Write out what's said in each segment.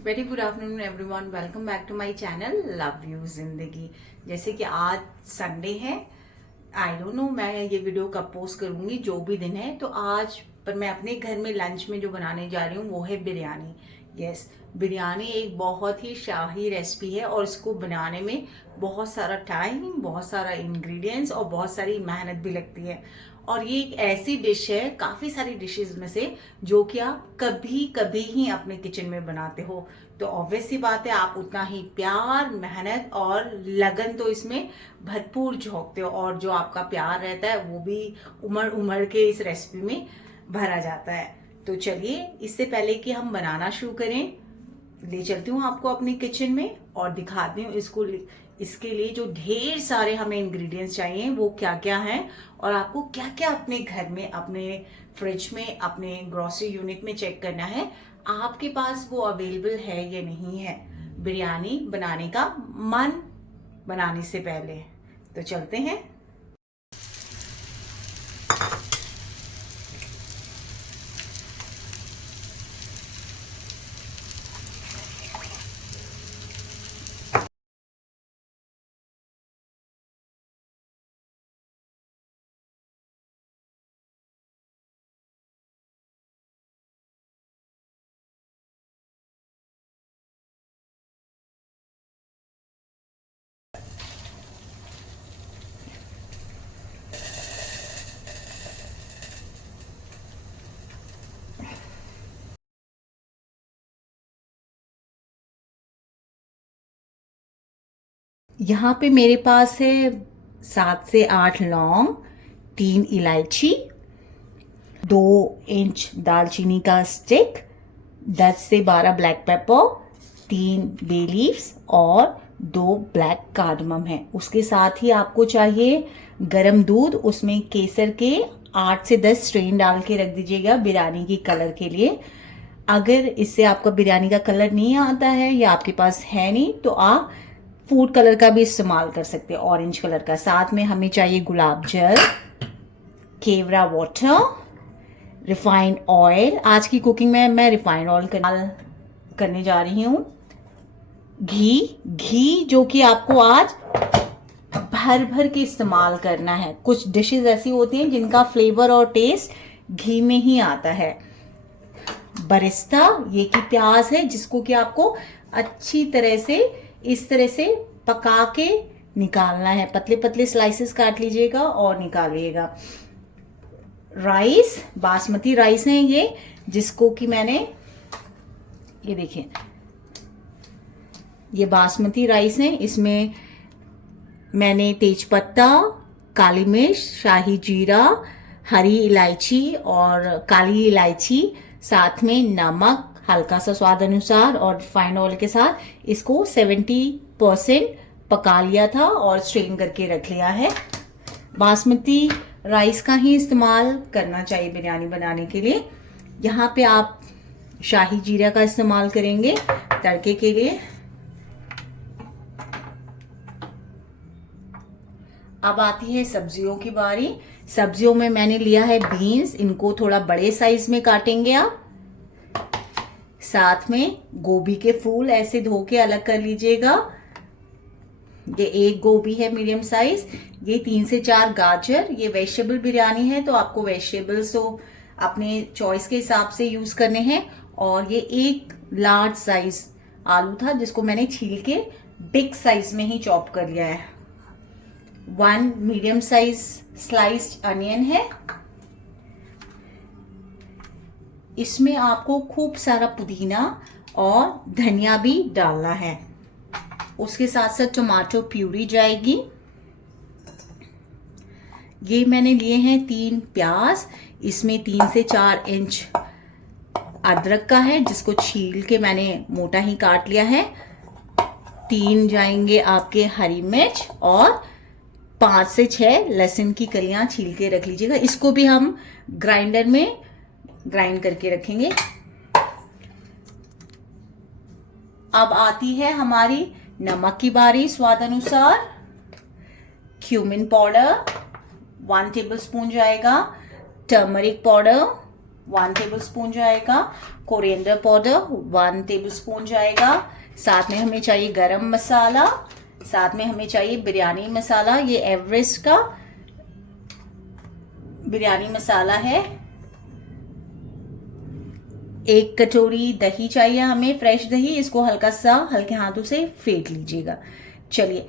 Very good afternoon everyone, welcome back to my channel love you Zindagi. जैसे कि आज Sunday है, आई डोंट नो मैं ये वीडियो कब पोस्ट करूंगी, जो भी दिन है। तो आज पर मैं अपने घर में लंच में जो बनाने जा रही हूँ वो है बिरयानी। यस, बिरयानी एक बहुत ही शाही रेसिपी है और इसको बनाने में बहुत सारा टाइम, बहुत सारा इंग्रेडिएंट्स और बहुत सारी मेहनत भी लगती है। और ये एक ऐसी डिश है काफी सारी डिशेस में से जो कि आप कभी कभी ही अपने किचन में बनाते हो। तो ऑब्वियस सी बात है, आप उतना ही प्यार, मेहनत और लगन तो इसमें भरपूर झोंकते हो, और जो आपका प्यार रहता है वो भी उमड़ उमड़ के इस रेसिपी में भरा जाता है। तो चलिए, इससे पहले कि हम बनाना शुरू करें, ले चलती हूँ आपको अपने किचन में और दिखाती हूँ इसको। इसके लिए जो ढेर सारे हमें इंग्रेडिएंट्स चाहिए वो क्या क्या हैं, और आपको क्या क्या अपने घर में, अपने फ्रिज में, अपने ग्रोसरी यूनिट में चेक करना है आपके पास वो अवेलेबल है या नहीं है बिरयानी बनाने का मन बनाने से पहले। तो चलते हैं। यहाँ पे मेरे पास है 7 से 8 लौंग, 3 इलायची, 2 इंच दालचीनी का स्टिक, 10 से 12 ब्लैक पेपर, 3 बे लीव्स और 2 ब्लैक कार्डमम है। उसके साथ ही आपको चाहिए गरम दूध, उसमें केसर के 8 से 10 स्ट्रेन डाल के रख दीजिएगा बिरयानी की कलर के लिए। अगर इससे आपका बिरयानी का कलर नहीं आता है या आपके पास है नहीं, तो आप फूड कलर का भी इस्तेमाल कर सकते हैं, ऑरेंज कलर का। साथ में हमें चाहिए गुलाब जल, केवड़ा वाटर, रिफाइंड ऑयल। आज की कुकिंग में मैं रिफाइंड ऑयल करने जा रही हूँ। घी जो कि आपको आज भर भर के इस्तेमाल करना है। कुछ डिशेस ऐसी होती हैं जिनका फ्लेवर और टेस्ट घी में ही आता है। बरिस्ता, ये की प्याज है जिसको कि आपको अच्छी तरह से इस तरह से पका के निकालना है। पतले पतले स्लाइसेस काट लीजिएगा और निकालिएगा। राइस, बासमती राइस है ये, जिसको कि मैंने, ये देखिए, ये बासमती राइस है। इसमें मैंने तेज पत्ता, काली मिर्च, शाही जीरा, हरी इलायची और काली इलायची, साथ में नमक हल्का सा स्वाद अनुसार और रिफाइंड ऑयल के साथ इसको 70% पका लिया था और स्ट्रेन करके रख लिया है। बासमती राइस का ही इस्तेमाल करना चाहिए बिरयानी बनाने के लिए। यहाँ पे आप शाही जीरा का इस्तेमाल करेंगे तड़के के लिए। अब आती है सब्जियों की बारी। सब्जियों में मैंने लिया है बीन्स, इनको थोड़ा बड़े साइज में काटेंगे आप। साथ में गोभी के फूल ऐसे धो के अलग कर लीजिएगा। ये 1 गोभी है मीडियम साइज। ये 3 से 4 गाजर। ये वेजिटेबल बिरयानी है तो आपको वेजिटेबल्स तो अपने चॉइस के हिसाब से यूज करने हैं। और ये 1 लार्ज साइज आलू था जिसको मैंने छील के बिग साइज में ही चॉप कर लिया है। 1 मीडियम साइज स्लाइस्ड अनियन है। इसमें आपको खूब सारा पुदीना और धनिया भी डालना है। उसके साथ साथ टमाटो प्यूरी जाएगी। ये मैंने लिए हैं 3 प्याज। इसमें 3 से 4 इंच अदरक का है जिसको छील के मैंने मोटा ही काट लिया है। 3 जाएंगे आपके हरी मिर्च और 5 से 6 लहसुन की कलियां छील के रख लीजिएगा। इसको भी हम ग्राइंडर में ग्राइंड करके रखेंगे। अब आती है हमारी नमक की बारी, स्वाद अनुसार। क्यूमिन पाउडर 1 टेबलस्पून जाएगा। टर्मरिक पाउडर 1 टेबलस्पून जाएगा। कोरिएंडर पाउडर 1 टेबलस्पून जाएगा। साथ में हमें चाहिए गरम मसाला, साथ में हमें चाहिए बिरयानी मसाला। ये एवरेस्ट का बिरयानी मसाला है। 1 कटोरी दही चाहिए हमें, फ्रेश दही। इसको हल्के हाथों से फेंट लीजिएगा। चलिए,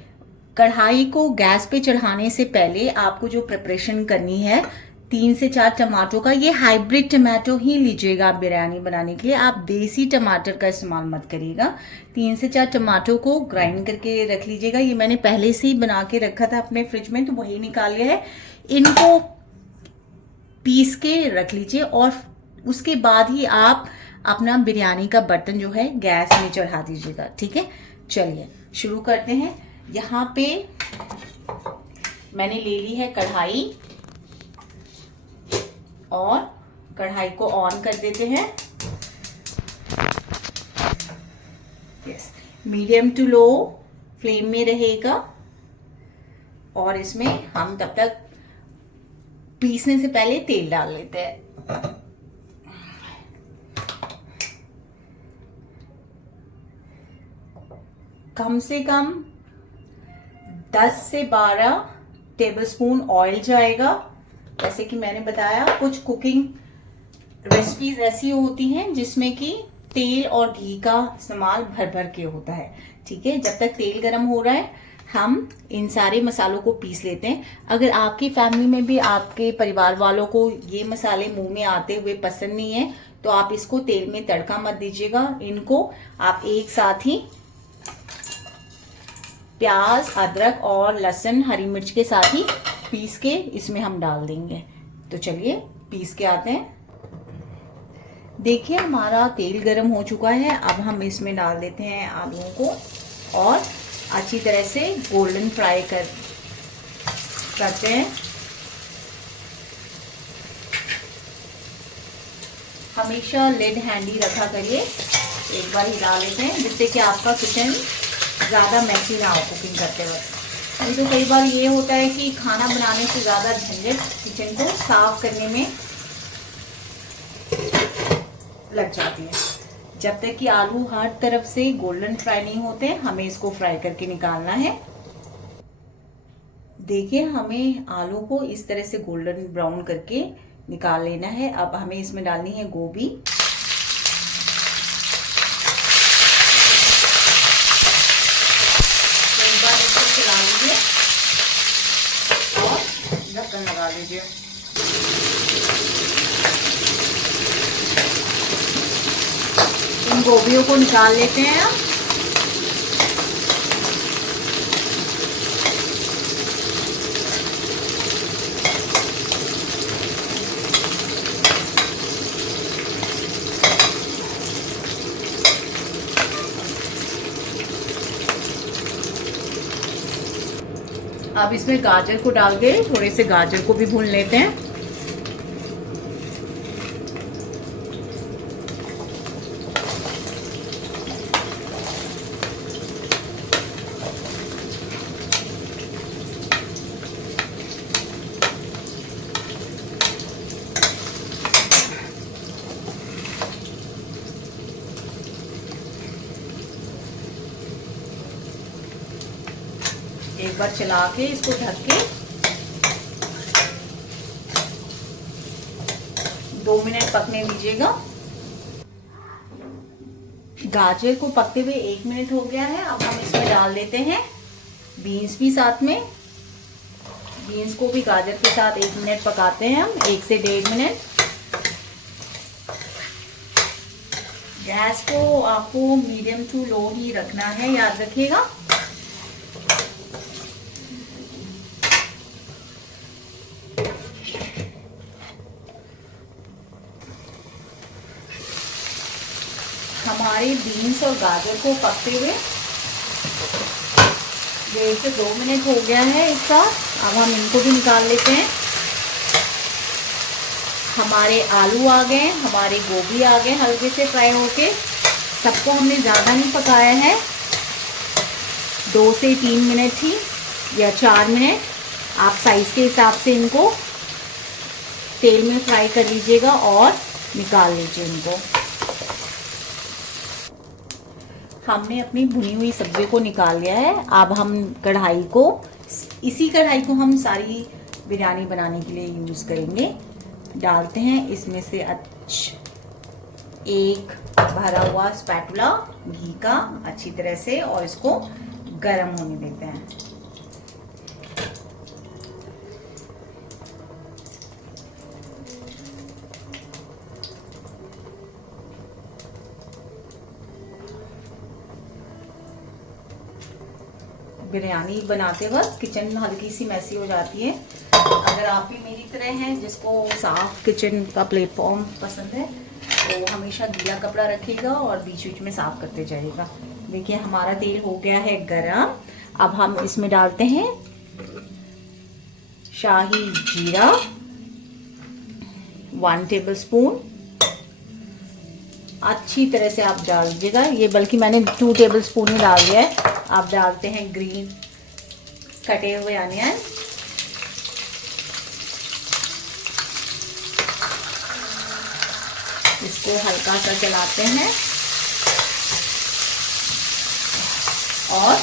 कढ़ाई को गैस पे चढ़ाने से पहले आपको जो प्रिपरेशन करनी है, 3 से 4 टमाटो का, ये हाइब्रिड टमाटो ही लीजिएगा आप बिरयानी बनाने के लिए। आप देसी टमाटर का इस्तेमाल मत करिएगा। 3 से 4 टमाटो को ग्राइंड करके रख लीजिएगा। ये मैंने पहले से ही बना के रखा था अपने फ्रिज में, तो वही निकाल लिया है। इनको पीस के रख लीजिए और उसके बाद ही आप अपना बिरयानी का बर्तन जो है गैस में चढ़ा दीजिएगा। ठीक है, चलिए शुरू करते हैं। यहाँ पे मैंने ले ली है कढ़ाई और कढ़ाई को ऑन कर देते हैं। Yes, medium to low flame में रहेगा। और इसमें हम तब तक पीसने से पहले तेल डाल लेते हैं। कम से कम 10 से 12 टेबलस्पून ऑयल जाएगा। जैसे कि मैंने बताया, कुछ कुकिंग रेसिपीज ऐसी होती हैं जिसमें कि तेल और घी का इस्तेमाल भर भर के होता है। ठीक है, जब तक तेल गर्म हो रहा है हम इन सारे मसालों को पीस लेते हैं। अगर आपकी फैमिली में भी आपके परिवार वालों को ये मसाले मुंह में आते हुए पसंद नहीं है, तो आप इसको तेल में तड़का मत दीजिएगा। इनको आप एक साथ ही प्याज, अदरक और लहसुन, हरी मिर्च के साथ ही पीस के इसमें हम डाल देंगे। तो चलिए पीस के आते हैं। देखिए, हमारा तेल गर्म हो चुका है। अब हम इसमें डाल देते हैं आलूओं को और अच्छी तरह से गोल्डन फ्राई करते हैं। हमेशा लिड हैंडी रखा करिए, एक बार हिला लेते हैं जिससे कि आपका किचन ज़्यादा मैसी ना हो कुकिंग करते वक्त। नहीं तो कई बार ये होता है कि खाना बनाने से ज़्यादा झंझट किचन को साफ करने में लग जाती है। जब तक कि आलू हर तरफ से गोल्डन फ्राई नहीं होते, हमें इसको फ्राई करके निकालना है। देखिए, हमें आलू को इस तरह से गोल्डन ब्राउन करके निकाल लेना है। अब हमें इसमें डालनी है गोभी। तो एक बार इसको चला लीजिए और ढक्कन लगा लीजिए। इन गोभियों को निकाल लेते हैं हम। अब इसमें गाजर को डाल के थोड़े से गाजर को भी भून लेते हैं। एक बार चला के इसको ढक के 2 मिनट पकने दीजिएगा। गाजर को पकते हुए 1 मिनट हो गया है। अब हम इसमें डाल देते हैं बीन्स भी साथ में। बीन्स को भी गाजर के साथ 1 मिनट पकाते हैं हम, 1 से 1.5 मिनट। गैस को आपको मीडियम टू लो ही रखना है, याद रखिएगा। हमारे बीन्स और गाजर को पकते हुए 1.5 से 2 मिनट हो गया है इसका। अब हम इनको भी निकाल लेते हैं। हमारे आलू आ गए, हमारे गोभी आ गए हल्के से फ्राई होके। सबको हमने ज़्यादा नहीं पकाया है, 2 से 3 मिनट ही या 4 मिनट, आप साइज़ के हिसाब से इनको तेल में फ्राई कर लीजिएगा। और निकाल लीजिए इनको। हमने अपनी भुनी हुई सब्जी को निकाल लिया है। अब हम कढ़ाई को, इसी कढ़ाई को हम सारी बिरयानी बनाने के लिए यूज़ करेंगे। डालते हैं इसमें से एक भरा हुआ स्पैटुला घी का अच्छी तरह से, और इसको गरम होने देते हैं। बिरयानी बनाते वक्त किचन हल्की सी मैसी हो जाती है। अगर आप भी मेरी तरह हैं जिसको साफ किचन का प्लेटफॉर्म पसंद है तो हमेशा गीला कपड़ा रखिएगा और बीच बीच में साफ करते जाइएगा। देखिए हमारा तेल हो गया है गरम। अब हम इसमें डालते हैं शाही जीरा 1 टेबलस्पून। अच्छी तरह से आप डाल दीजिएगा, ये बल्कि मैंने 2 टेबलस्पून ही डाल दिया है। आप डालते हैं ग्रीन कटे हुए अनियन, इसको हल्का सा चलाते हैं और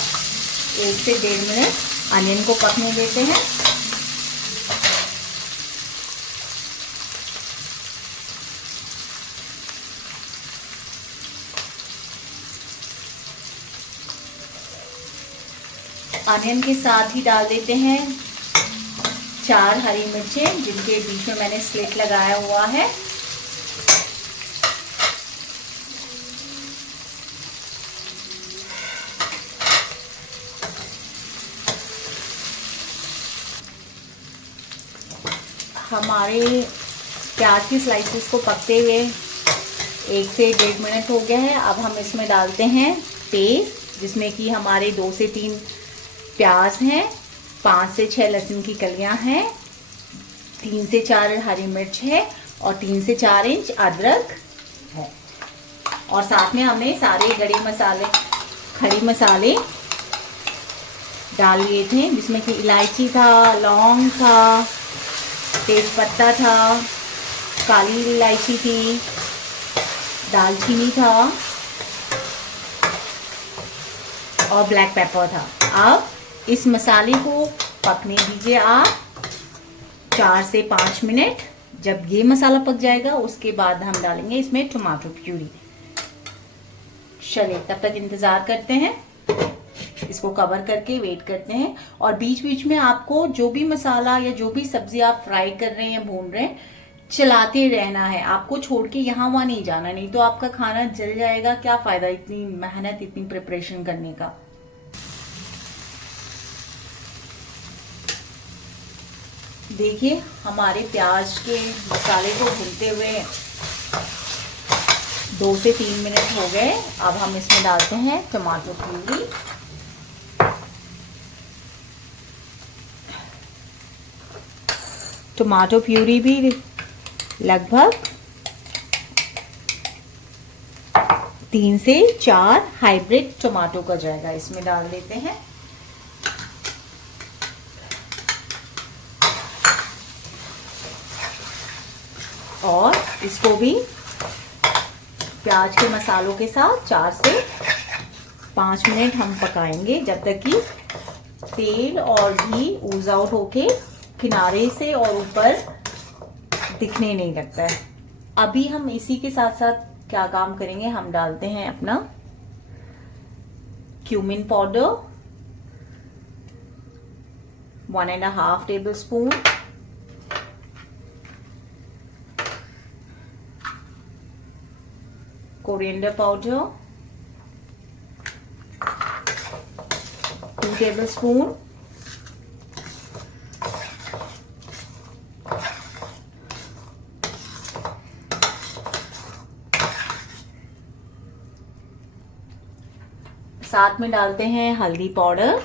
1 से 1.5 मिनट अनियन को पकने देते हैं। अनियन के साथ ही डाल देते हैं 4 हरी मिर्चें जिनके बीच में मैंने स्लिट लगाया हुआ है। हमारे प्याज की स्लाइसेस को पकते हुए 1 से 1.5 मिनट हो गया है। अब हम इसमें डालते हैं पेस्ट, जिसमें कि हमारे 2 से 3 प्याज हैं, 5 से 6 लहसुन की कलियां हैं, 3 से 4 हरी मिर्च है और 3 से 4 इंच अदरक है। और साथ में हमने सारे खड़े मसाले डाल लिए थे, जिसमें कि इलायची था, लौंग था, तेजपत्ता था, काली इलायची थी, दालचीनी था और ब्लैक पेपर था। अब इस मसाले को पकने दीजिए आप 4 से 5 मिनट। जब ये मसाला पक जाएगा उसके बाद हम डालेंगे इसमें टमाटो प्यूरी। चलिए तब तक इंतज़ार करते हैं, इसको कवर करके वेट करते हैं। और बीच बीच में आपको जो भी मसाला या जो भी सब्जी आप फ्राई कर रहे हैं, भून रहे हैं, चलाते रहना है। आपको छोड़ के यहाँ वहाँ नहीं जाना, नहीं तो आपका खाना जल जाएगा। क्या फ़ायदा इतनी मेहनत, इतनी प्रिपरेशन करने का। देखिए हमारे प्याज के मसाले को भूनते हुए 2 से 3 मिनट हो गए। अब हम इसमें डालते हैं टमाटो प्यूरी। टमाटो प्यूरी भी लगभग 3 से 4 हाइब्रिड टमाटो का जाएगा, इसमें डाल देते हैं। और इसको भी प्याज के मसालों के साथ 4 से 5 मिनट हम पकाएंगे, जब तक कि तेल और घी ऊज आउट होके किनारे से और ऊपर दिखने नहीं लगता है। अभी हम इसी के साथ साथ क्या काम करेंगे, हम डालते हैं अपना cumin powder 1.5 tablespoon, coriander powder 2 tablespoon, साथ में डालते हैं हल्दी पाउडर,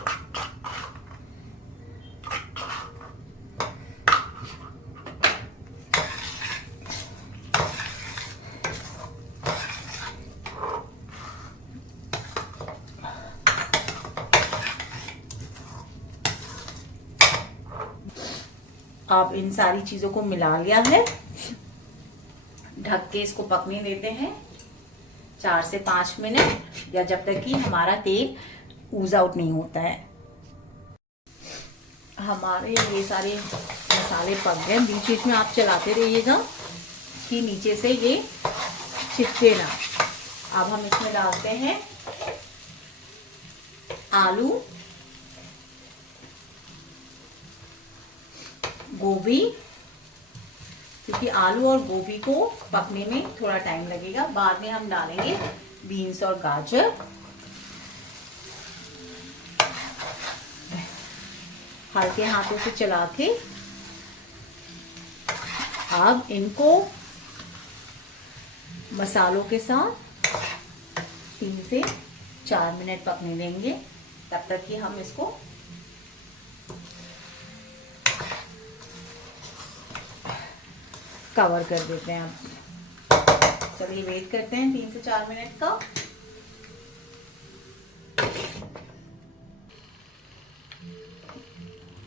अब इन सारी चीज़ों को मिला लिया है। ढक के इसको पकने देते हैं 4 से 5 मिनट, या जब तक कि हमारा तेल ऊज आउट नहीं होता है। हमारे ये सारे मसाले पक गए। बीच बीच में आप चलाते रहिएगा कि नीचे से ये चिपके ना। अब हम इसमें डालते हैं आलू, गोभी, क्योंकि आलू और गोभी को पकने में थोड़ा टाइम लगेगा। बाद में हम डालेंगे बीन्स और गाजर। हल्के हाथों से चला के अब इनको मसालों के साथ 3 से 4 मिनट पकने देंगे, तब तक कि हम इसको कवर कर देते हैं। अब चलिए वेट करते हैं 3 से 4 मिनट का।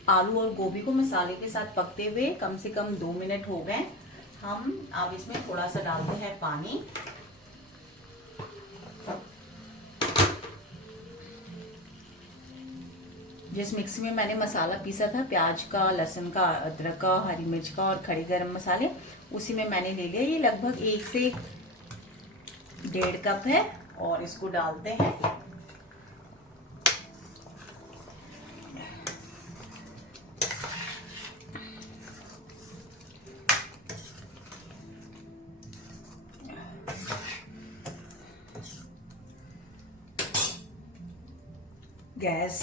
आलू और गोभी को मसाले के साथ पकते हुए कम से कम 2 मिनट हो गए। हम अब इसमें थोड़ा सा डालते हैं पानी। जिस मिक्सी में मैंने मसाला पीसा था, प्याज का, लहसुन का, अदरक का, हरी मिर्च का और खड़े गरम मसाले, उसी में मैंने ले लिया। ये लगभग 1 से 1.5 कप है और इसको डालते हैं। गैस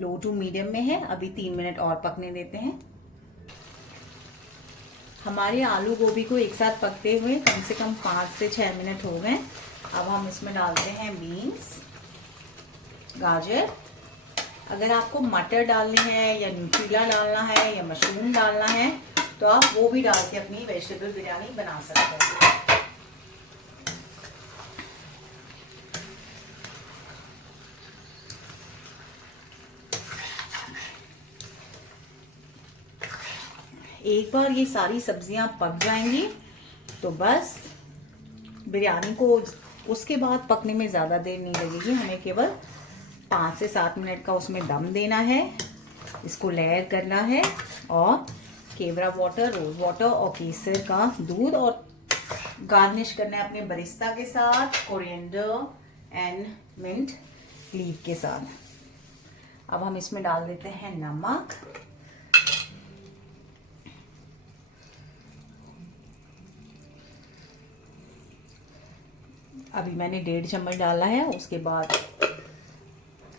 लो टू मीडियम में है। अभी 3 मिनट और पकने देते हैं। हमारे आलू गोभी को एक साथ पकते हुए कम से कम 5 से 6 मिनट हो गए। अब हम इसमें डालते हैं बीन्स, गाजर। अगर आपको मटर डालनी है या न्यूट्रीला डालना है या मशरूम डालना है तो आप वो भी डाल के अपनी वेजिटेबल बिरयानी बना सकते हैं। एक बार ये सारी सब्जियां पक जाएंगी तो बस बिरयानी को उसके बाद पकने में ज़्यादा देर नहीं लगेगी। हमें केवल 5 से 7 मिनट का उसमें दम देना है, इसको लेयर करना है और केवड़ा वाटर, रोज वाटर और केसर का दूध और गार्निश करना है अपने बरिस्ता के साथ, कोरिएंडर एंड मिंट लीव के साथ। अब हम इसमें डाल देते हैं नमक। अभी मैंने 1.5 चम्मच डाला है। उसके बाद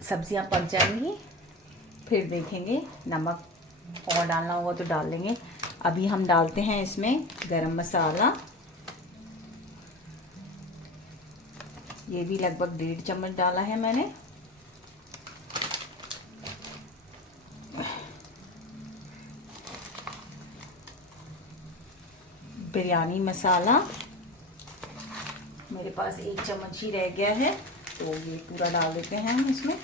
सब्जियां पक जाएंगी, फिर देखेंगे नमक और डालना होगा तो डाल लेंगे। अभी हम डालते हैं इसमें गरम मसाला। ये भी लगभग 1.5 चम्मच डाला है मैंने। बिरयानी मसाला मेरे पास 1 चम्मच ही रह गया है तो ये पूरा डाल देते हैं हम इसमें।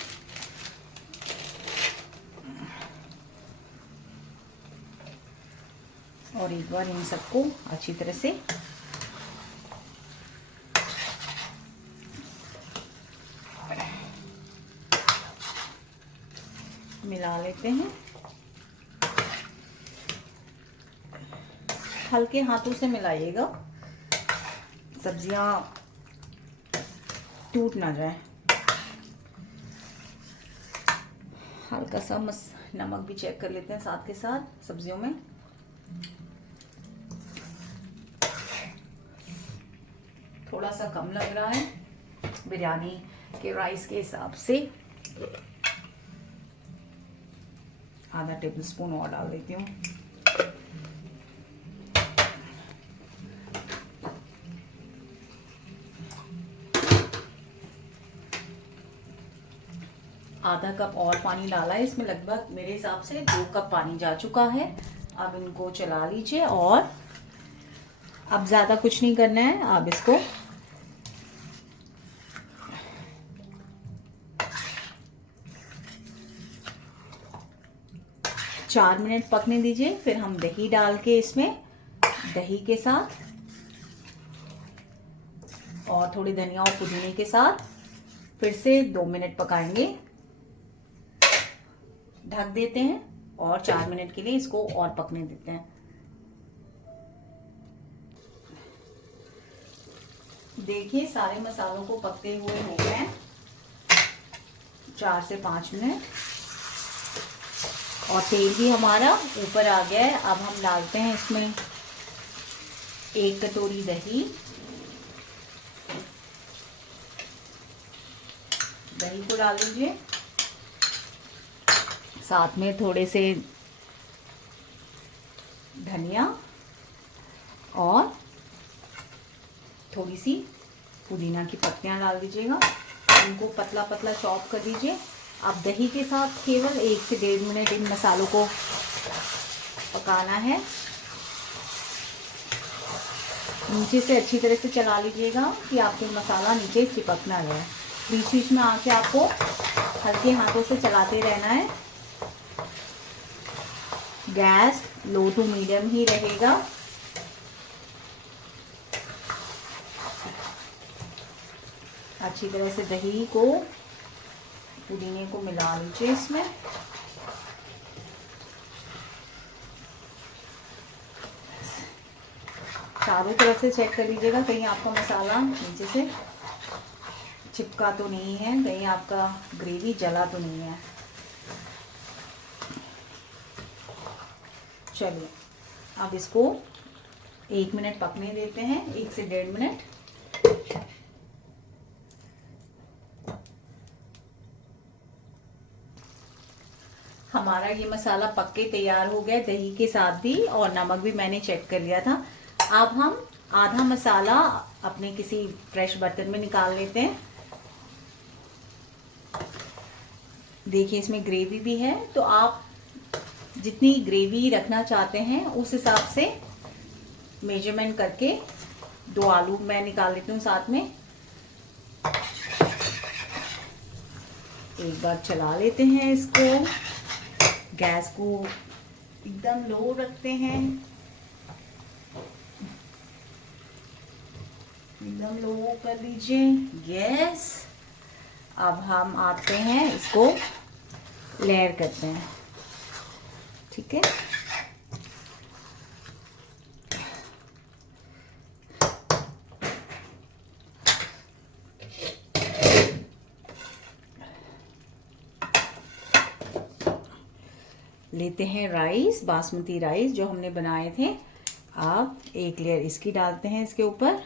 और एक बार इन सबको अच्छी तरह से मिला लेते हैं। हल्के हाथों से मिलाइएगा, सब्जियां टूट ना जाए। हल्का सा नमक भी चेक कर लेते हैं साथ के साथ सब्जियों में। थोड़ा सा कम लग रहा है बिरयानी के राइस के हिसाब से। आधा टेबलस्पून और डाल देती हूँ। आधा कप और पानी डाला है इसमें। लगभग मेरे हिसाब से 2 कप पानी जा चुका है। अब इनको चला लीजिए और अब ज़्यादा कुछ नहीं करना है। अब इसको चार मिनट पकने दीजिए। फिर हम दही डाल के इसमें दही के साथ और थोड़ी धनिया और पुदीने के साथ फिर से 2 मिनट पकाएंगे। ढक देते हैं और 4 मिनट के लिए इसको और पकने देते हैं। देखिए सारे मसालों को पकते हुए हो गए 4 से 5 मिनट और तेल भी हमारा ऊपर आ गया है। अब हम डालते हैं इसमें 1 कटोरी दही। दही को डाल दीजिए, साथ में थोड़े से धनिया और थोड़ी सी पुदीना की पत्तियां डाल दीजिएगा। इनको पतला पतला चॉप कर दीजिए। अब दही के साथ केवल 1 से 1.5 मिनट इन मसालों को पकाना है। नीचे से अच्छी तरह से चला लीजिएगा कि आपके मसाला नीचे चिपक ना जाए। बीच बीच में आके आपको हल्के हाथों से चलाते रहना है। गैस लो टू मीडियम ही रहेगा। अच्छी तरह से दही को पुदीने को मिला लीजिए इसमें। चारों तरफ से चेक कर लीजिएगा कहीं आपका मसाला नीचे से चिपका तो नहीं है, कहीं आपका ग्रेवी जला तो नहीं है। चलिए अब इसको 1 मिनट पकने देते हैं, 1 से 1.5 मिनट। हमारा ये मसाला पक के तैयार हो गया, दही के साथ भी, और नमक भी मैंने चेक कर लिया था। अब हम आधा मसाला अपने किसी फ्रेश बर्तन में निकाल लेते हैं। देखिए इसमें ग्रेवी भी है, तो आप जितनी ग्रेवी रखना चाहते हैं उस हिसाब से मेजरमेंट करके 2 आलू मैं निकाल लेती हूँ साथ में। एक बार चला लेते हैं इसको। गैस को एकदम लो रखते हैं, एकदम लो कर लीजिए गैस। अब हम आते हैं इसको लेयर करते हैं, ठीक है। लेते हैं राइस, बासमती राइस जो हमने बनाए थे। अब एक लेयर इसकी डालते हैं इसके ऊपर।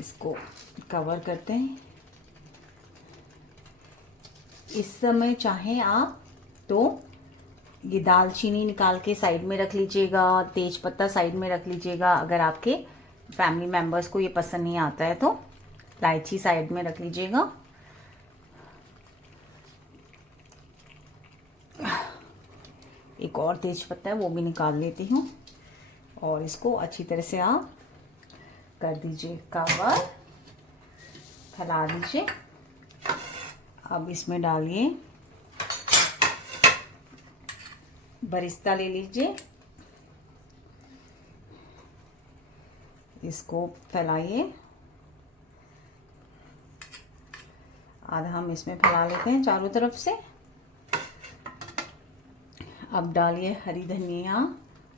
इसको कवर करते हैं। इस समय चाहें आप तो ये दालचीनी निकाल के साइड में रख लीजिएगा, तेज पत्ता साइड में रख लीजिएगा। अगर आपके फैमिली मेम्बर्स को ये पसंद नहीं आता है तो इलायची साइड में रख लीजिएगा। एक और तेज पत्ता है वो भी निकाल लेती हूँ और इसको अच्छी तरह से आप कर दीजिए कवर, फैला दीजिए। अब इसमें डालिए बरिस्ता, ले लीजिए, इसको फैलाइए। आधा हम इसमें फैला लेते हैं चारों तरफ से। अब डालिए हरी धनिया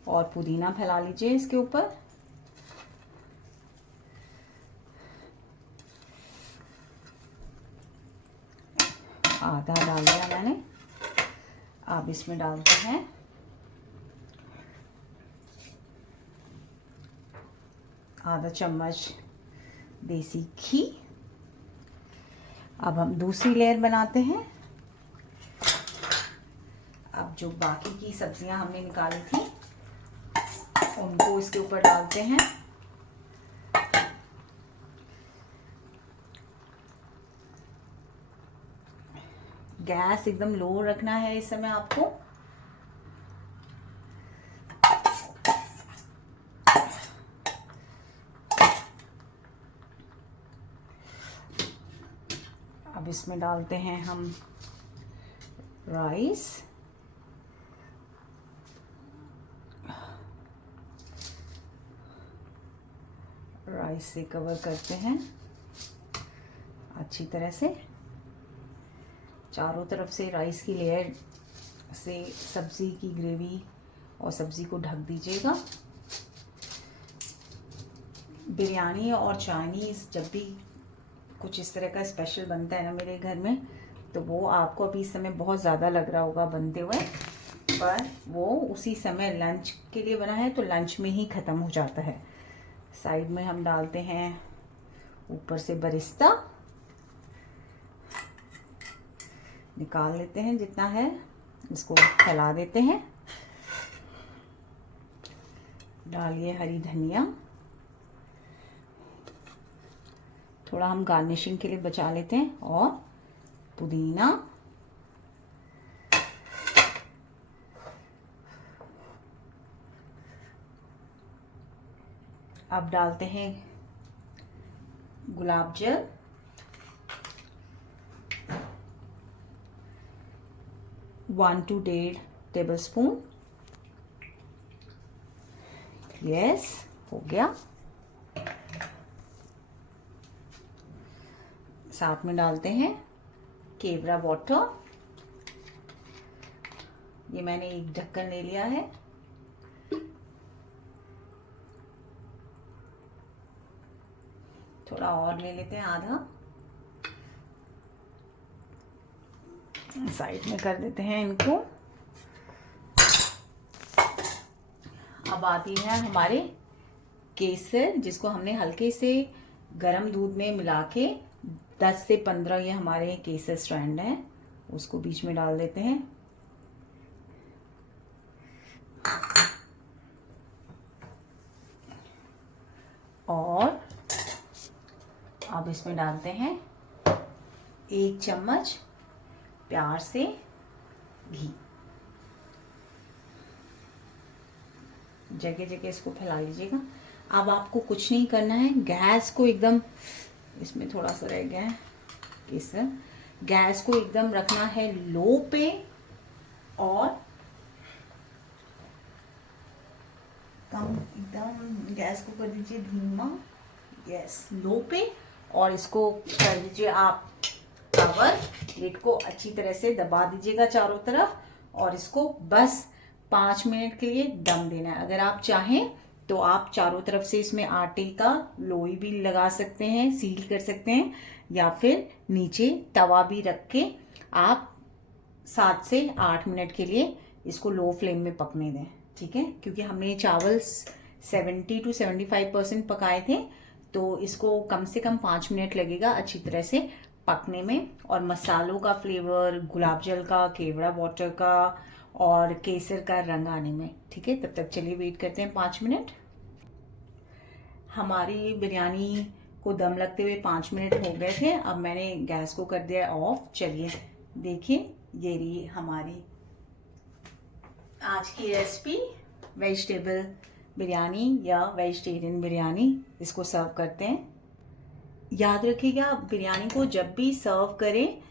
और पुदीना, फैला लीजिए इसके ऊपर। आधा डाल दिया मैंने। अब इसमें डालते हैं आधा चम्मच देसी घी। अब हम दूसरी लेयर बनाते हैं। अब जो बाकी की सब्जियां हमने निकाली थी उनको इसके ऊपर डालते हैं। गैस एकदम लो रखना है इस समय आपको। अब इसमें डालते हैं हम राइस। राइस से कवर करते हैं अच्छी तरह से। चारों तरफ से राइस की लेयर से सब्ज़ी की ग्रेवी और सब्ज़ी को ढक दीजिएगा। बिरयानी और चाइनीज़ जब भी कुछ इस तरह का स्पेशल बनता है ना मेरे घर में, तो वो आपको अभी इस समय बहुत ज़्यादा लग रहा होगा बनते हुए, पर वो उसी समय लंच के लिए बना है तो लंच में ही ख़त्म हो जाता है। साइड में हम डालते हैं ऊपर से बरिस्ता, निकाल लेते हैं जितना है, इसको फैला देते हैं। डालिए हरी धनिया, थोड़ा हम गार्निशिंग के लिए बचा लेते हैं, और पुदीना, अब डालते हैं गुलाब जल, वन टू 1.5 टेबलस्पून। यस, हो गया। साथ में डालते हैं केवड़ा वाटर, ये मैंने एक ढक्कन ले लिया है। थोड़ा और ले लेते हैं, आधा। साइड में कर देते हैं इनको। अब आती है हमारे केसर, जिसको हमने हल्के से गर्म दूध में मिला के 10 से 15 ये हमारे केसर स्ट्रैंड हैं, उसको बीच में डाल देते हैं। और अब इसमें डालते हैं 1 चम्मच प्यार से घी। जगह जगह इसको फैला लीजिएगा। अब आपको कुछ नहीं करना है, गैस को एकदम, इसमें थोड़ा सा रह गया है केसर, गैस को एकदम रखना है लो पे, और कम एकदम गैस को कर दीजिए धीमा। यस, लो पे, और इसको कर दीजिए आप कवर। लिड को अच्छी तरह से दबा दीजिएगा चारों तरफ, और इसको बस 5 मिनट के लिए दम देना है। अगर आप चाहें तो आप चारों तरफ से इसमें आटे का लोई भी लगा सकते हैं, सील कर सकते हैं, या फिर नीचे तवा भी रख के आप 7 से 8 मिनट के लिए इसको लो फ्लेम में पकने दें। ठीक है, क्योंकि हमने चावल 70 to 75% पकाए थे, तो इसको कम से कम 5 मिनट लगेगा अच्छी तरह से पकने में, और मसालों का फ्लेवर, गुलाब जल का, केवड़ा वाटर का और केसर का रंग आने में। ठीक है, तब तक चलिए वेट करते हैं 5 मिनट। हमारी बिरयानी को दम लगते हुए 5 मिनट हो गए थे। अब मैंने गैस को कर दिया ऑफ। चलिए देखिए, ये रही हमारी आज की रेसिपी, वेजिटेबल बिरयानी या वेजिटेरियन बिरयानी। इसको सर्व करते हैं। याद रखिएगा, बिरयानी को जब भी सर्व करें,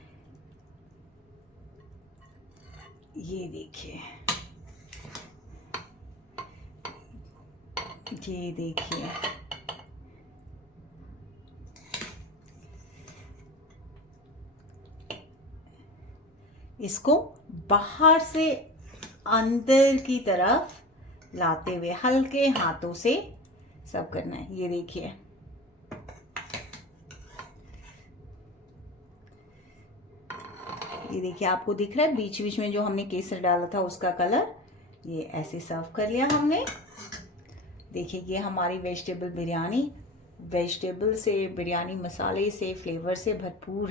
ये देखिए, ये देखिए, इसको बाहर से अंदर की तरफ लाते हुए हल्के हाथों से सर्व करना है। ये देखिए, ये देखिए, आपको दिख रहा है बीच बीच में जो हमने केसर डाला था उसका कलर। ये ऐसे सर्व कर लिया हमने। देखिए, ये हमारी वेजिटेबल बिरयानी, वेजिटेबल से, बिरयानी मसाले से, फ्लेवर से भरपूर